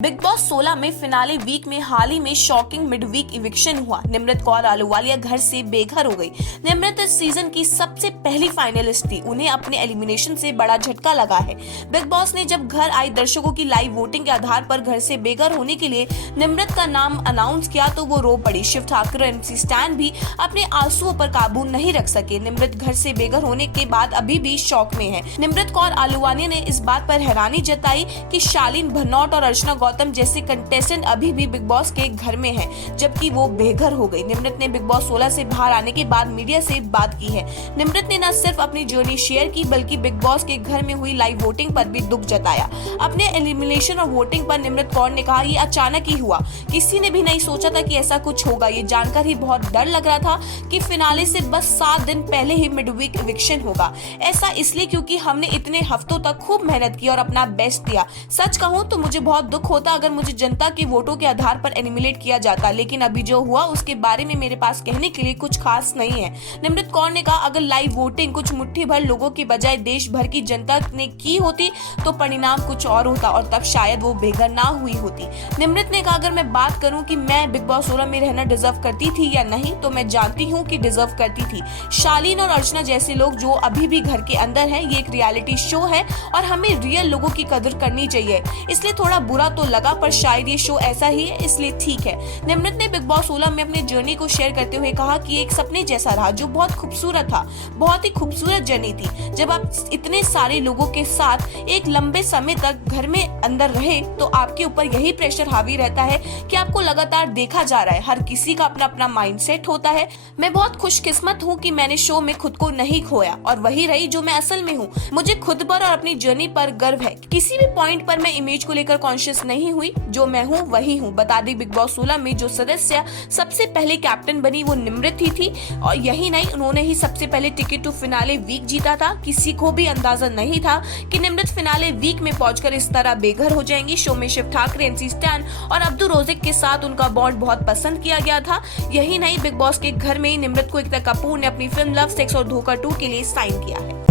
Big boss 16 में finale week में हाल ही में शॉकिंग मिड वीक इविक्शन हुआ। निमृत कौर आलूवालिया घर से बेघर हो गई। निमृत इस सीजन की सबसे पहली फाइनलिस्ट थी। उन्हें अपने एलिमिनेशन से बड़ा झटका लगा है। बिग बॉस ने जब घर आई दर्शकों की लाइव वोटिंग के आधार पर घर से बेघर होने के लिए निमृत का नाम अनाउंस किया तो वो रो पड़ी। शिव ठाकुर और MC स्टैन भी अपने आंसुओं पर काबू नहीं रख सके। निमृत घर से बेघर होने के बाद अभी भी शॉक में है। निमृत कौर आलूवालिया ने इस बात पर हैरानी जताई कि शालीन भनौट और अर्चना गौतम जैसे कंटेस्टेंट अभी भी बिग बॉस के घर में हैं, जबकि वो बेघर हो गई। निमृत ने बिग बॉस 16 से बाहर आने के बाद मीडिया से बात की है। निमृत ने न सिर्फ अपनी जर्नी शेयर की बल्कि बिग बॉस के घर में हुई लाइव वोटिंग पर भी दुख जताया। अपने एलिमिनेशन और वोटिंग पर निमृत कौर ने कहा, ये अचानक ही हुआ, किसी ने भी नहीं सोचा था कि ऐसा कुछ होगा। ये जानकर ही बहुत डर लग रहा था कि फिनाले से बस 7 दिन पहले ही मिड वीक इविक्शन होगा। ऐसा इसलिए क्योंकि हमने इतने हफ्तों तक खूब मेहनत की और अपना बेस्ट दिया। सच कहूँ तो मुझे बहुत दुख होता अगर मुझे जनता के वोटों के आधार पर एलिमिनेट किया जाता, लेकिन अभी जो हुआ उसके बारे में मेरे पास कहने के लिए कुछ खास नहीं है। निमृत कौर ने कहा, अगर लाइव वोटिंग कुछ मुट्ठी भर लोगों की बजाय देश भर की जनता ने की होती तो परिणाम कुछ और होता और तब शायद वो बेघर ना हुई होती। निमृत ने कहा, अगर मैं बात करूं कि मैं बिग बॉस 16 में रहना डिजर्व करती थी या नहीं तो मैं जानती हूं कि डिजर्व करती थी। शालीन और अर्चना जैसे लोग जो अभी भी घर के अंदर हैं, ये एक रियलिटी शो है और हमें रियल लोगों की कदर करनी चाहिए। इसलिए थोड़ा बुरा तो लगा पर शायद ये शो ऐसा ही है इसलिए ठीक है। निमृत ने बिग बॉस 16 में अपनी जर्नी को शेयर करते हुए कहा कि एक सपने जैसा रहा जो बहुत खूबसूरत था। बहुत ही खूबसूरत जर्नी थी। जब आप इतने सारे लोगों के साथ एक लंबे समय तक घर में अंदर रहे तो आपके ऊपर यही प्रेशर हावी रहता है कि आपको लगातार देखा जा रहा है। हर किसी का अपना अपना माइंडसेट होता है। मैं बहुत खुशकिस्मत हूँ कि मैंने शो में खुद को नहीं खोया और वही रही जो मैं असल में हूँ। मुझे खुद पर और अपनी जर्नी पर गर्व है। किसी भी पॉइंट पर मैं इमेज को लेकर कॉन्शियस नहीं हुई। जो मैं हूँ वही हूँ। बता दें, बिग बॉस 16 में जो सदस्य सबसे पहले कैप्टन बनी वो निमृत ही थी और यही नहीं, उन्होंने ही सबसे पहले टिकट टू फिनाले वीक जीता था। किसी को भी अंदाजा नहीं था कि निमृत फिनाले वीक में पहुंचकर इस तरह बेघर हो जाएंगी। शो में शिव ठाकरे, MC स्टैन और अब्दुल रोजिक के साथ उनका बॉन्ड बहुत पसंद किया गया था। यही नहीं, बिग बॉस के घर में ही निमृत को एकता कपूर ने अपनी फिल्म लव, सेक्स और धोखा 2 के लिए साइन किया है।